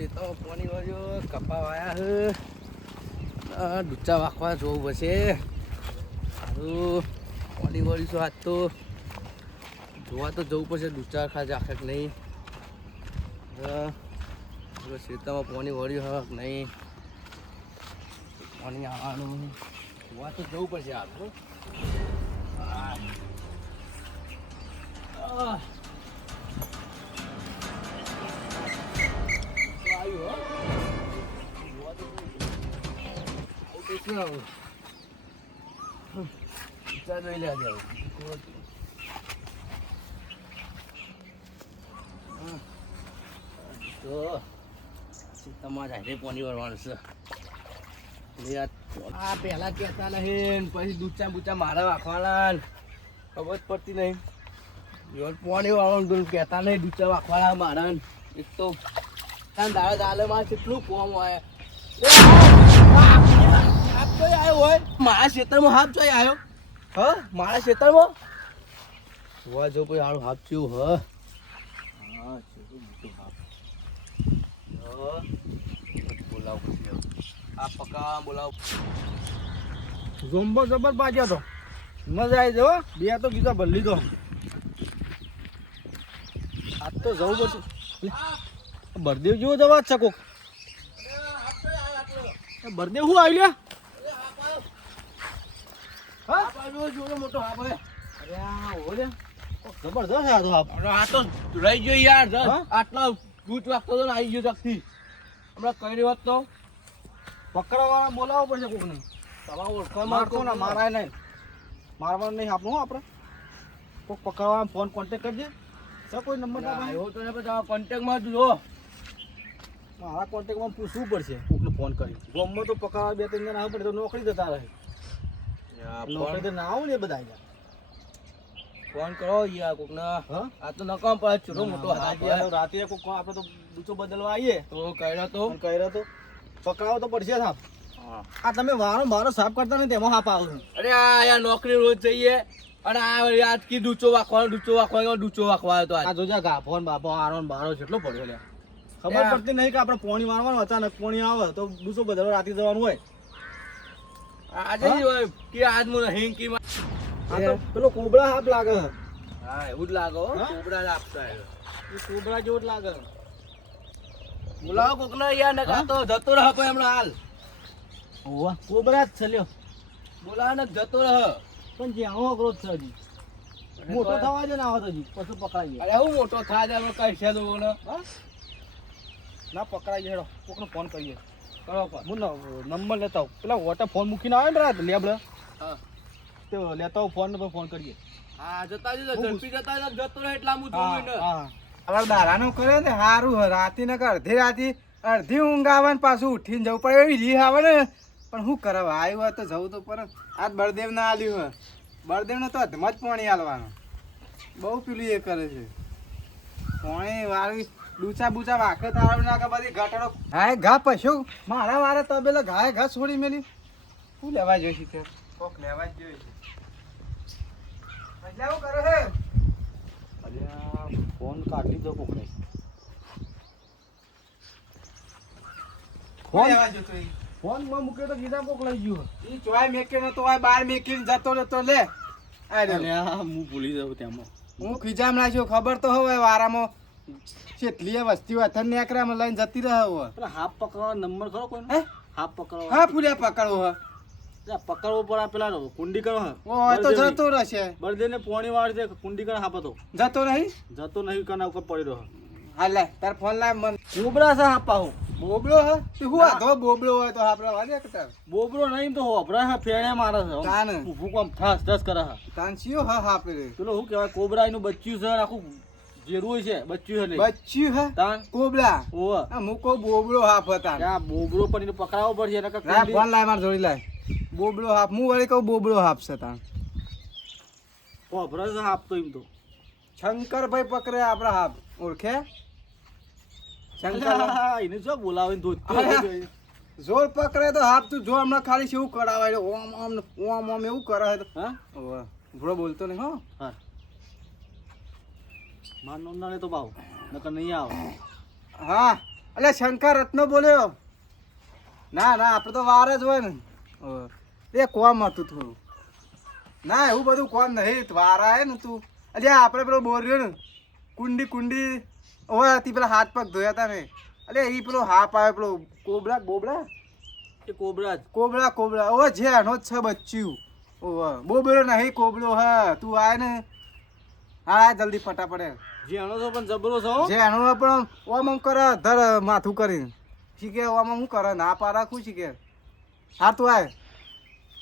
શેતો પાણી વાળ્યો કપા વાયા હે ડૂચા વાખવા જોવું પડશે સારું પાણી વાળીશું આજ તો જોવા તો જવું પડશે ડૂચા ખાજે આખે કે નહીં શેતામાં પાણી વાળ્યું હવે નહીં પાણી આવવાનું જોવા તો જવું પડશે હાલ તો જોઈ લે તો તમારે હાથે પાણી ભરવાનું છે આ પહેલા કહેતા નહીં પછી દૂચા બૂચા મારા વાખવાના ખબર જ પડતી નહીં પાણી વાળવાનું કહેતા નહીં દૂચા વાખવાના મારા એક તો દાડે દાડે માં કેટલું કોમ હોય હાફ જોઈ આવ્યો હોય મારા ખેતરમાં હાફ જોઈ આવ્યો હા મારા ખેતરમાં જોવા જો કોઈ હારું હાફ થયું હા બોલાવ આ પકા બોલાવ ઝોમ્બો જબર બાજ્યો તો મજા આવી જવો બે તો કીધા ભલી તો આજ તો જવું પડશે બરદેવ જેવો જવા છે કોક બરદેવ શું આવી લ્યા મોટો હાફ હે અરે આ હો લે જબરદસ્ત આ તો આ તો રહી ગયો યાર આટલા દૂધ વાગતો તો આવી ગયો જગથી હમણાં કઈ રહ્યો તો પકડવાવાળા બોલાવવો પડશે કોકને તમારા ઓળખાણ મારતો ના મારાય નહીં મારવાનું નહીં આપણું આપણે કોક પકડવા ફોન કોન્ટેક્ટ કરજે સર કોઈ નંબર આવ્યો તો ને પછી કોન્ટેક્ટમાં જો મારા કોન્ટેક્ટમાં પૂછવું પડશે કોકને ફોન કરી ગોમમાં તો પકડવા બે ત્રણ જણા આવે પડે તો નોકરી જતા રહે નોકરી તો ના આવું ને બધા ફોન કરો યાર કોકના હા આ તો નકામ પડે છોટો મોટો રાતે કોક આપણે તો બૂચો બદલવા આવીએ તો કર્યો તો પકડાવો તો પડશે સાહેબ આ તમે વારો સાફ કરતા ને તેમાં હાપ આવો અરે આ યાર નોકરી રોજ જઈએ અને આ યાદ કી ડૂચો વાખવાનો તો આ જોજા ગાફોન બાપો આરો બારો જેટલો પડ્યો લે ખબર પડતી નહીં કે આપણે પોણી મારવાનું અચાનક પોણી આવે તો ડૂચો બદલવા રાતે જવાનું હોય આજે હોય કે આજ મને હિંગ કી આ તો પેલો કોબરા હાપ લાગે હા એવું જ લાગો કોબરા આપતા એ કોબરા જેવો જ લાગે બોલાવો કોકના યાર ને તો જતો રહ પણ હમણાં હાલ ઓવા કોબરા જ છે લ્યો બોલાવો ને જતો રહ પણ જ્યાં અઘરો છે હજી મોટો થવા દે ને આવો તો હજી પછી પકડાઈએ અરે હું મોટો થાય છે અમે કઈ છે લોકોને ના પકડાઈએ હેડો કોકનો ફોન કરીએ કરો પર હું નંબર લેતા આવું પેલા વોટર ફોન મૂકીને આવે ને રાત લેબડે હા તે લેતા આવું ફોન ફોન કરીએ હા જતા જજો ઝડપી જતા જતો રહે એટલા હું જોઉં ને હા હવે દારાનું કરે ને સારું હ રાતી ને અડધી ઊંઘ આવે ને પાછું ઉઠીને જવું પડે એવી રીહ આવે ને પણ શું કરે આવ્યું હોય તો જવું તો પડે આજ બળદેવ ના આલ્યું હોય બળદેવને તો અધમાં જ પાણી આલવાનું બહુ પેલું એ કરે છે પાણી વાળી ડૂચા બૂચા વાખે તારું ના કે બધી ગટરો હા ઘા પશુ મારા વારે તો પેલા ઘા છોડી મેલી શું લેવા જોઈશે તે કોક લેવા જ જોઈએ છે શું કરે છે ફોન કાઢી લીધો કોકને ફોન માં મૂક્યો તો કીધા કોક લઈ ગયો ઈ ચોય મેકે ન તો બાર મેકીને જતો રહેતો લે અરે હું ભૂલી જાઉં તેમાં હું ખીજામ લાગ્યો ખબર તો હવે વારામાં કેટલી વસ્તી વથન નેકરામાં લઈને જતી રહે હવે હાફ પકડવા નંબર ખરો કોઈ હે હાફ પકડવા હા ફૂલે પકડવો હે પકડવો પડે પેલા કુંડી કરો ઓ તો જતો રહેશે બળદે ને પોણી વાળ દે કુંડી કરો હાપ તો જતો નહીં કના ઉપર પડી રહ્યો હાલ લે તાર ફોન લાવ મન બોબડા છે હાપા હું બોબડો હે તું હું આધો બોબડો હોય તો આપડા વાલે કટા બોબડો નહીં તો હોબરા હે ફેણે મારે છે કાન ઊભું કોમ ઠાસ ઠાસ કરે હે કાન સીઓ હા હાપે રે પેલો હું કહેવાય કોબરાનું બચ્ચું છે આખું જેરું છે બચ્ચું હે બચ્ચું હે તાન કોબરા ઓ આ મુકો બોબડો હાપ હતા આ બોબડો પણ એને પકડાવવો પડશે નકર ફોન લાવ માર જોડી લાવ બોબડો હાપ હું વળી કહું બોબડો હાપ છે તાન હોબરા છે હાપ તો એમ તો શંકરભાઈ પકડે આપડા હાપ ઓળખે શંકર એને જો બોલાવીને ધોત જોર પકડે તો હાથ તું જો હમણાં ખાલી છે એવું કરાવાય ઓમ એવું કરે હા ભૂળો બોલતો નહીં હો હા માર નો ના તો બાવ નકર નહીં આવે હા અલે શંકર રત્નો બોલ્યો. ના ના આપણે તો વાર જ હોય ને. એ કોમ હતું થોડું. ના એવું બધું કોમ નહીં વારા હે ને તું. અલ્યા આપણે પેલો બોર્યો ને કુંડી ઓય હતી પેલા હાથ પગ ધોયા હતા ને. અલે એ પેલો હાપ આવે પેલો બોબડા એ કોબરા જ. કોબરા ઓ જે એનો જ છે બચ્ચું. ઓહ બોબડો નહીં કોબડો હા તું આય ને હા જલ્દી ફટાફડે. જે આનો તો પણ જબરો છો. જે એનો પણ ઓમ કરે ધર માથું કરી શીખે ઓમ શું કરે ના પારા ખું શીખે. હા તું આય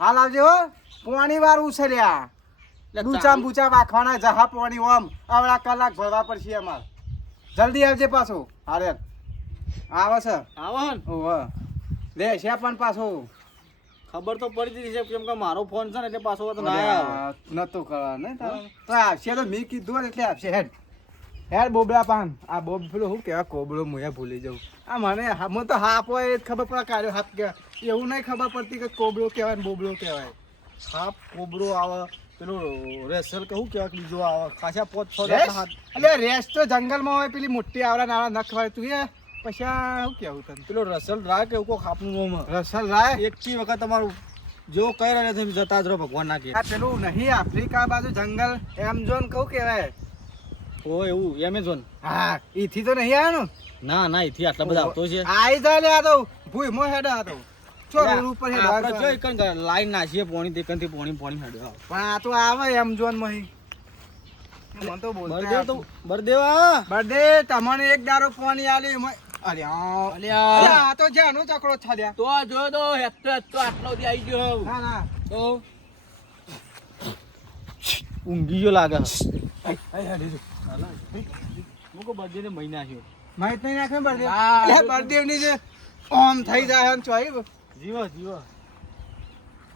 હાલ આવજે હો. પોણી વાર ઉછળ્યા ડૂચા બૂચા વાખવાના જહા પોણી ઓમ આવડા કલાક ભરવા પડશે અમાર. જલ્દી આવજે પાછો. હારે આવે છે આવો ને. ઓહ લે છે પણ પાછો ખબર તો પડી જતી છે કેમ કે મારો ફોન છે ને એટલે પાછો તો ના આવે. નતો કરવા ને તો આવશે તો મેં કીધું એટલે આવશે. હેડ બોબડા પાન આ બોબ પેલો શું કહેવાય કોબડો મુએ ભૂલી જાઉં. આ મને મને તો હાપ હોય એ જ ખબર પડે કાર્યો હાપ કહેવાય એવું નહીં ખબર પડતી કે કોબડો કહેવાય ને બોબડો કહેવાય. સાપ કોબરો આવે પેલો રેસર કે શું કહેવાય બીજો આવે ખાસા 5-6 હાથ. એટલે રેસ તો જંગલમાં હોય પેલી મોટી આવડા નાના નખ હોય તું એ પછી શું કહેવું તને પેલો રસલ રાય કે એવું કોઈ ખાપનું મોં રસલ રાય એકથી વખત તમારું જો કઈ રહ્યા તમે જતા જ રહો ભગવાન ના કે. આ પેલું નહીં આફ્રિકા બાજુ જંગલ એમઝોન કહું કહેવાય. ઓ એવું એમેઝોન. હા ઈથી તો નહીં આવ્યો ના ના એથી આટલા બધા આવતો છે. આઈ જાય લે આ તો ભૂઈ મો હેડ આ તો ચો રોડ ઉપર હેડ આપણે જો એકન લાઈન નાખીએ પોણી તે કંથી પોણી હેડ્યો. પણ આ તો આવે એમઝોન માં મન તો બરદેવ તો બોલતા બરદે તમને એક દારો પાણી આલી અરે આ તો જાનો ચકડો છાલ્યા તો જો તો હેક્ટર તો આટલો દી આવી ગયો. ના ના તો ઊંઘી ગયો લાગે. મુકો બર્થડે ને મહિના થયો માહિત નહીં નાખે બરદેવ. હા. એટલે બરદેવ ની જે ઓમ થઈ જાય એમ ચોઈ જીવો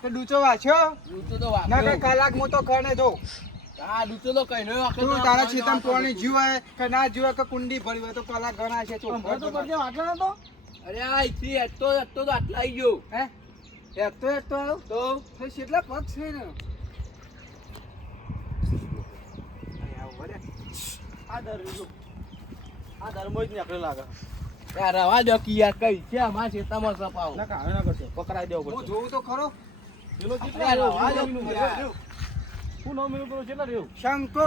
તો ડૂચો વાછ્યો ડૂચો તો ના કઈ કલાક મો તો કરને જો હા ડૂચો તો કઈ નયો તું તારા ચેતન પાણી જીવાય કે ના જીવાય કે કુંડી ભરી હોય તો કલાક ગણા છે તો બર્થડે આટલા નતો. અરે આ ઈથી એટલો તો આટલા આવી ગયો. હે એક તો આવ્યો તો તો કેટલા પગ છે ને આ દરમો જ નીકળે લાગે. યાર રવા દો કે યાર કઈ છે અમાર ખેતરમાં સપાવ. ના કાવે ના કરશે પકડાઈ દેવો હું પડશે. જોઉં તો ખરો પેલો કેટલા અરે રહ્યો? રવા દો હું 9 મિનિટ પેલો કેટલા રહ્યો? શંકો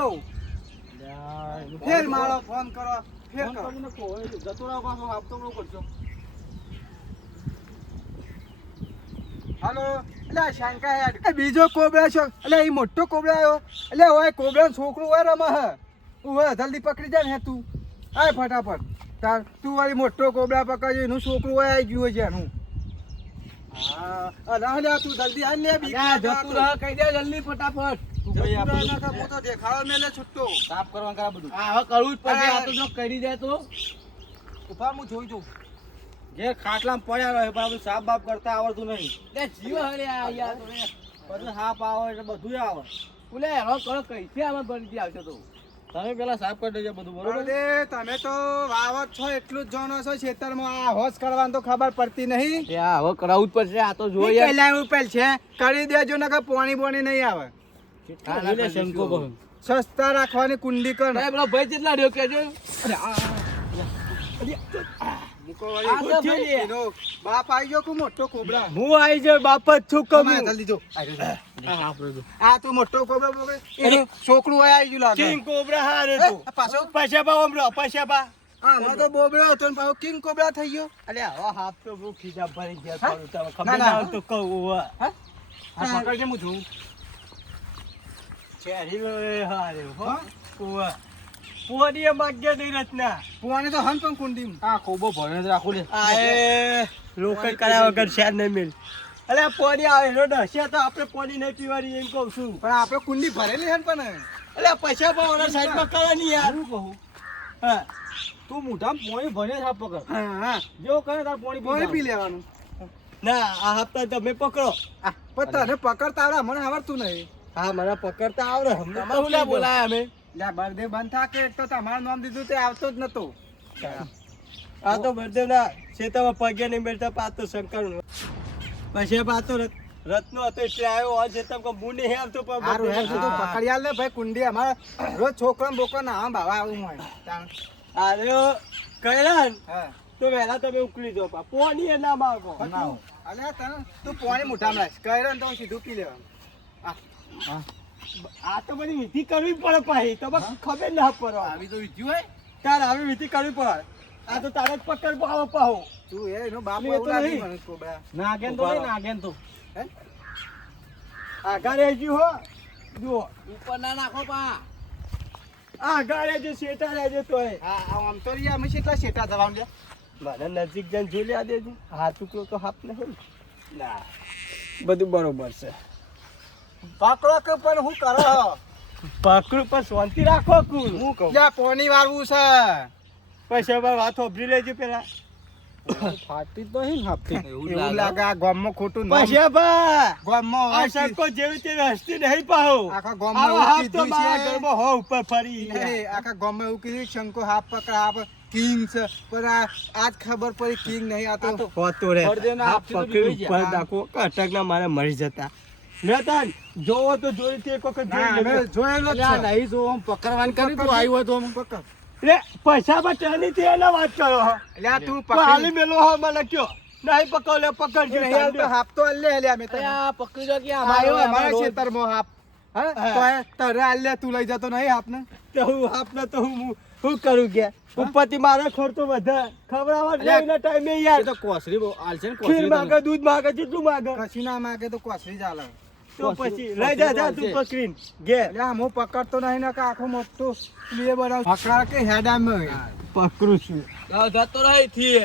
ફેર મારો ફોન કરો ફેર ફોન કરો કરીને કહો એ જતો રહો પાછો આપતો બહુ કરશો. હાલો એટલે શંકા યાર બીજો કોબરા છો એટલે એ મોટો કોબરા આવ્યો એટલે ઓય કોબરા છોકરું હોય રમે હે ઓય જલ્દી પકડી જા ને તું આય ફટાફટ તાર તું વાળી મોટો કોબરા પકડજો એનું છોકરું હોય આવી ગયું છે એનું હા અલા લે તું જલ્દી આય લે બીક અલ્યા, જતું રહે કહી દે જલ્દી ફટાફટ. જતું રહે ના કર, હું તો દેખાડો મેલે છૂટો સાફ કરવા કરા બધું. હા હવે કરવું જ પડશે. આ તો જો કરી દે તો ઉભા હું જોઈ જોઉં જે ખાટલામાં પડ્યા રહે પણ આપણે સાફ બાફ કરતા આવડતું નહીં. લે જીવ હરે આ યાર તો રે. બધું સાફ આવે એટલે બધું આવે. બોલે હેરો કરો કઈથી આમાં બનતી આવશે તો. તમે પેલા સાફ કરી દેજો બધું બરોબર. અરે તમે તો વાવત છો એટલું જ જાણો છો ખેતરમાં આ હોશ કરવાનું તો ખબર પડતી નહીં એ આ હવે કરાવવું જ પડશે. આ તો ઈ જોઈએ પહેલા ઉપેલ છે કરી દેજો ને કે પાણી બોણી નહીં આવે શંકો બહુ. સસ્તા રાખવાની કુંડી કર સાહેબ પેલો ભાઈ કેટલા રહ્યો કેજો. આ તો ભાઈ. એનો બાપ આવી ગયો કે મોટો કોબરા હું આવી જાય બાપ જ છું કમાય જલ્દી જો આ તો મોટો કોબરા બોબરા એનું છોકરું હોય આવી ગયું લાગે કિંગ કોબરા હારે હે? આ પાછો પૈસા પા ઓમરો પૈસા પા. આમાં તો બોબડો હતો ને પાછો કિંગ કોબરા થઈ ગયો અલે હવે હાથ તો બહુ ખીજા ભરી ગયા હા? થોડું તમે ના, ખબર ના. ના હોય તો કહું હવે. હા આ પકડજે હું જોઉં શેરી લો એ હારે હો. હા? ઓવા. પોડીએ માગ્યા નહીં રચના. પુવાની તો હન પણ કુંડી આ કોબો ભરે જ રાખું લે. આ એ લોકલ કર્યા વગર શેર નહીં મિલ. અલે પોડી આવે નો દસે તો આપણે પોડી નહીં પીવાની એમ કહું છું. પણ આપણે કુંડી ભરેલી હન પણ અલે પૈસા પણ ઓના સાઈડમાં કરે નહીં યાર. હું કહું. હા. તું મોઢામાં પોણી ભરે જ હાથ પકડ. હા હા જો કરે તાર પોણી પાણી પી લેવાનું ના આ હપ્તા તમે પકડો. આ પણ તને પકડતા આવડે મને આવડતું નહીં હા મને પકડતા આવડે. તમે શું લે બોલાય અમે. લે બરદે બંધ થા કે એક તો તમારું નામ દીધું તે આવતો જ નતો આ તો બર્થડેના શેતામાં પગે નહીં બેઠતા પાતો શંકર પછી પાતો રત્નો હતો એટલે આવ્યો આ શેતામ કો મુને હે આવતો પણ હારું હેર તું તો પકડી આલ ને ભાઈ કુંડી અમારે રોજ છોકરા બોકરા ના આમ ભાવા આવું હોય તાણ. આર્યો કૈલાન હા તો વહેલા તમે ઉકળી દો પા પોણી એ ના માગો અલ્યા તને તું પાણી મોઢામાં લાવીશ કર્યો ને તો હું સીધું પી લેવાનું આ તો બધી વિધિ કરવી પડે પાછી તમે ખબર ના પડે આવી તો વિધ્યું હોય તાર આવી વિધિ કરવી પડે આ તો તારે જ પકડ પાવો પાહો તું એનો બાપ એ તો એવું લાગી નહીં. મને કોબરા નાગેન તો નહીં નાગેન તો હે? આગળ રહેજો હો જુઓ ઉપર ના નાખો પા આગળ રહેજો શેઠા રહેજો તોય હા આમ તો રિયા અમે કેટલા શેટા જવાનું લે મને નજીક જઈને જોઈ લ્યા દેજો હાથ ઉકળો તો હાથ નહીં ને ના બધું બરોબર છે પકડો કે પણ હું કરો પકડું પણ શાંતિ રાખો કુલ હું કહું લે પાણી વાળવું છે પછી હવે વાત હોભરી લેજો પેલા ફાટી તો નહીં હાપતી એવું એવું લાગે. લાગે આ ગામમાં ખોટું નામ. પછી બા ગામમાં આ હોય કે- સરકો જેવી તેવી હસ્તી નહીં પાહો આખા ગામમાં આવા એવું હાથ તો કીધું મારા છે. ઘરમાં હો ઉપર ફરી નહીં, આખા ગામમાં એવું કીધું કે શંકો હાફ પકડા હાફ કિંગ છે પણ આજ ખબર પડી કિંગ નહીં આ તો હોતો રે ફરદેના આ હાથથી તો પકડી બીવાઈ ઉપર જાય. નાખો કે અટકના મારે મરી જતા મેં જોવો તો જોઈ એક વખત ના, જોઈ અમે લેજો. જોયેલો જ અલ્યા છે. નહીં જો આમ પકડવાનું કર્યું તું આવ્યું હોય તો આમ. પકડ. રે પૈસા બચાવવાની તે એને વાત કરો હો એટલે આ તું તો હાલી પકડી મેલો હો મને કયો નહીં પકડ લે પકડજો નહીં હાલ તો હાફ તો લે લે અમે તને. અલ્યા પકડી જો કે આવ્યો અમારા અમારો ખેતરમાં હાફ હા હા. તો એ તારે હાલ લે તું લઈ જતો નહીં હાફને તો હું આપને તો હું કરું કે ઉપરથી મારા ખર્ચો વધે ખવડાવવા અલ્યા, જઈને ટાઈમે યાર એ તો કોસરી બહુ હાલ છે ને ખીર કોસરી માગે દૂધ માગે જેટલું માગે કશું ના માગે તો કોસરી ચાલે તો પછી લઈ જા જા તું પકડીને ઘેર એટલે હું પકડતો નહીં ને કે આખો મોટો પ્લે બનાવ પકડા કે હેડ આમ પકડું છું જતો રહી થી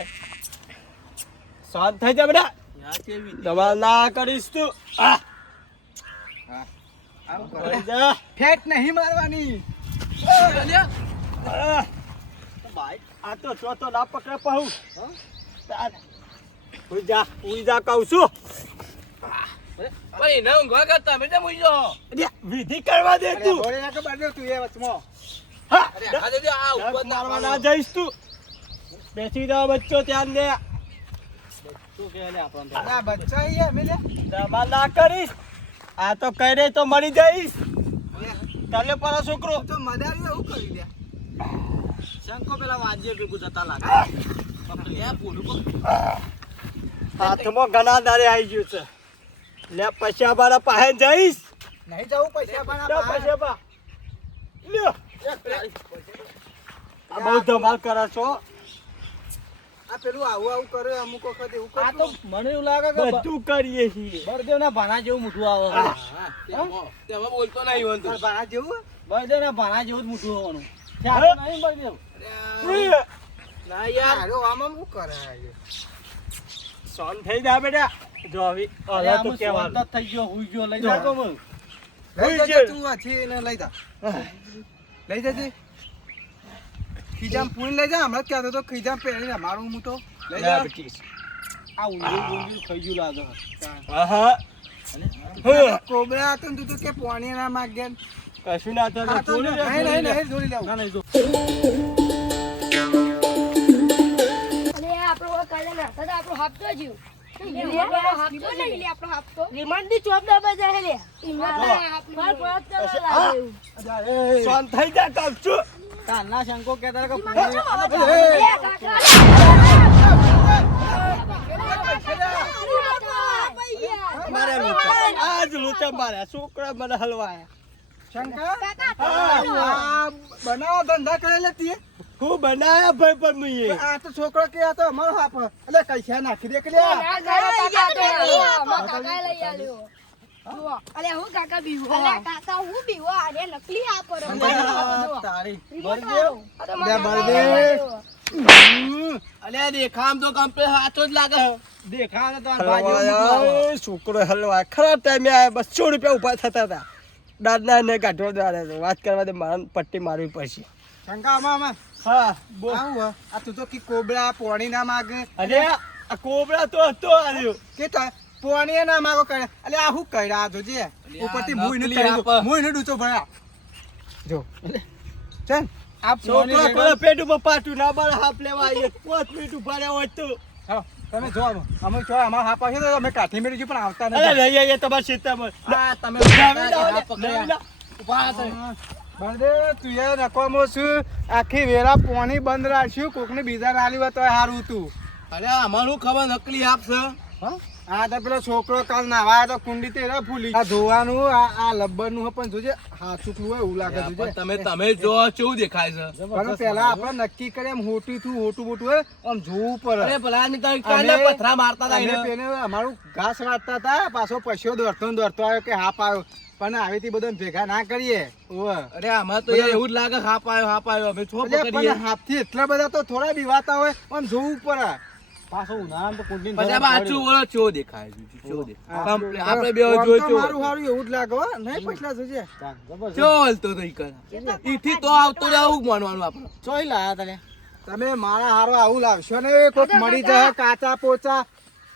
શાંત થઈ જા બેટા યાર કેવી દવા ના કરીશ તું આ આવું કરે. કરી જા ફેટ નહીં મારવાની અલ્યા આ, ભાઈ આ તો ચોથો ના પકડે પાહું ઉઈ જા કહું છું ભાઈ ના ઊંઘવા કરતા મેં મુઈ જો અરે, વિધિ કરવા દે અરે તું બોલે ના કે બદલ તું એ વચમાં હા અરે આ જો આ ઉપર ડર મારવા ના ના જઈશ તું બેસી જા બચ્ચો ધ્યાન દે શું કે લે આપણને આ બચ્ચા અહીંયા અમે લે દવા ના કરીશ આ તો કઈ રે તો મરી જઈશ તને પર છોકરો તો મદારી એવું કરી લે શંકો પેલા વાજ્ય ભેગું જતા લાગે પકડી લે પૂરું પકડ હાથમાં ઘણા દાડે આવી ગયું છે લે પૈસા મારા પાસે જઈશ નહીં જવું પૈસા પણ લે પૈસા પા લ્યો આ બહુ ધમાલ કરે છો આ પેલું આવું આવું કરે અમુક વખત એવું આ તો કરતું મને એવું લાગે કે બધું કરીએ છીએ બળદેવના ભાણા જેવું મોટું આવે તેમાં બોલતો નહીં હોતું તાર ભાણા જેવું બળદેવના ભાણા જેવું જ મોટું હોવાનું ત્યાં તો નહીં બળદેવ ના યાર હારો આમાં શું કરે આ એ? સોન થઈ જા બેટા જો હવે અરે તો આમ કેવાનું સ્વાદ જ થઈ ગયો હુઈ ગયો લઈ જાતો હું લઈ હોય જજે છે. તું આથી એને લઈ જા લઈ જજે ખીજામ પૂરી લઈ જા હમણાં જ કહેતો તો ખીજામ પહેરીને મારું હું તો લઈ લે જા બેટી આ ઊંધિયું ઊંધિયું ખાઈ ગયું લાગે આહા હા કોબરા હતો ને તું તો કે પાણી ના માગે ને. કશું ના થાય આ તો તો છોડી દે, નહીં છોડી દે. નહીં જોડી લેવું ના નહીં જો અને આપણો કાલે નાતા તો આપણો હાફ તો જીવ સોન થઈ જા કહું છું તારના શંકો કહેતા કે મારે લોચા આજ લોચા માર્યા છોકરા મને હલવાયા શંકર આ બનાવો ધંધા કરેલા તે હું બનાયા ભાઈ પણ મુઈએ આ તો છોકરો કે આ તો અમારો હાફ એટલે કૈસા નાખી દે કે લે તારી અલ્યા દેખામ તો કમ્પ્લીટ સાચો જ લાગે દેખામ તો આ બાજુ હલવાયા છોકરો હલવાયા ખરા ટાઈમે આયા 200 રૂપિયા ઉભા થતા હતા દાદા ને કાઢવા દ્વારા વાત કરવા દે મારા પટ્ટી મારવી પડશે શંકા આમાં હા બોલ આવું હે. આ તું તો કે કોબરા પોણી ના માગે અરે આ કોબરા તો હતો આવ્યો કે પોણી ના માગો કરે એટલે આ હું કર્યા જોજે ઉપરથી મુઈને નકલી કરી દો આપ. મુઈને ડૂચો ભર્યા જો ચલ આ પોણી છોકરો લઈ કોને પેટ ઉપર પાટું ના મારે હાફ લેવા આવીએ 5 મિનિટ ઉભા રહ્યા હોય તો હા, તમે જો અમે જો અમારા હાપ આવશે તો અમે કાઠી મેળવી પણ આવતા અરે નથી લઈ આવીએ તમારા ક્ષેત્રમાં આ તમે લાવી લાવો ને, પકડ્યા. લાવી લાવો. ઉભા થા. બળદેવ તું એ નકોમો છું આખી વેરા પોણી બંધ રાખ્યું કોકને બીજા રાલી હોય તો સારું તું અરે અમારું ખબર નકલી આપશે આ તો પેલો છોકરો કાલ નાવા તો કુંડી તે ફૂલી આ ધોવાનું આ લબ્બરનું પણ જોજે હાચુકલું હોય એવું લાગે છે તમે જો કેવું દેખાય છે પણ પેલા આપણે નક્કી કરીએ એમ હોટું બોટું હોય આમ જોવું પડે અરે ભલા ની તો કાલે પથરા મારતા હતા અમે એને. પેલે અમારું ઘાસ વાટતા હતા પાછો પશિયો દોડતો આવ્યો કે હાપ આવ્યો પણ આવી બધા ભેગા ના કરીએ ઓવે. અરે આમાં તો યાર એવું જ લાગે હાપ આવ્યો અમે છો અલ્યા પકડીએ પણ હાથથી એટલા બધા તો થોડા બીવાતા હોય આમ જોવું પડે પાછો ઉનાળામાં તો કુંડી પછી આ બાજુ બોલો ચો દેખાય છે ચો દેખાય Complete. આપણે બે આમ જોઈ તો ચો મારું હારું એવું જ લાગે હો નહીં પછલા જોજે ચો હલતો નહીં કર ઈથી તો આવતો જ આવું માનવાનું આપણે ચોઈ લાયા તને તમે મારા હારો આવું લાવશો ને કોક મળી જશે કાચા પોચા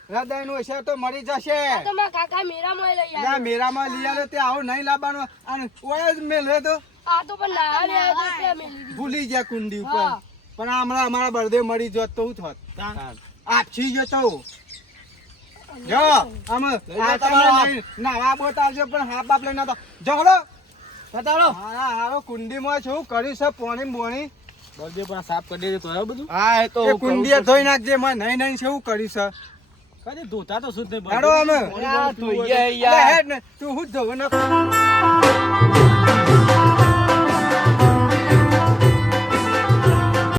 હૃદય નું હશે તો મળી જશે આ તો મારા કાકા મેરામાં લઈ એટલે આવ્યા. મેરામાં લઈ આવે તે આવું નહીં લાવવાનું અને ઓય જ મેલે તો આ તો પણ ના લે આ તો ત્યાં મેલી દીધી. ભૂલી ગયા કુંડી ઉપર હા. પણ હમણાં અમારા બળદેવ મળી જોત તો હું થોત આપછી જતો જો આમ આ તમે નાવા બોટ આવજો પણ હા બાપ લઈને તો જહડો બતાડો હા હારો કુંડીમાં છું કર્યું છે પોણી બોણી બળદેવ પણ સાફ કરી દેજો તો હવે બધું હા એ તો એ કુંડીએ ધોઈ નાખજે માં નહીં નહીં છે એવું કરી છે કદી ધોતા તો શુદ્ધ નહીં હેડો અમે યાર ધોઈએ અલે યાર હેડ ને તું હું જ ધોવે નાખ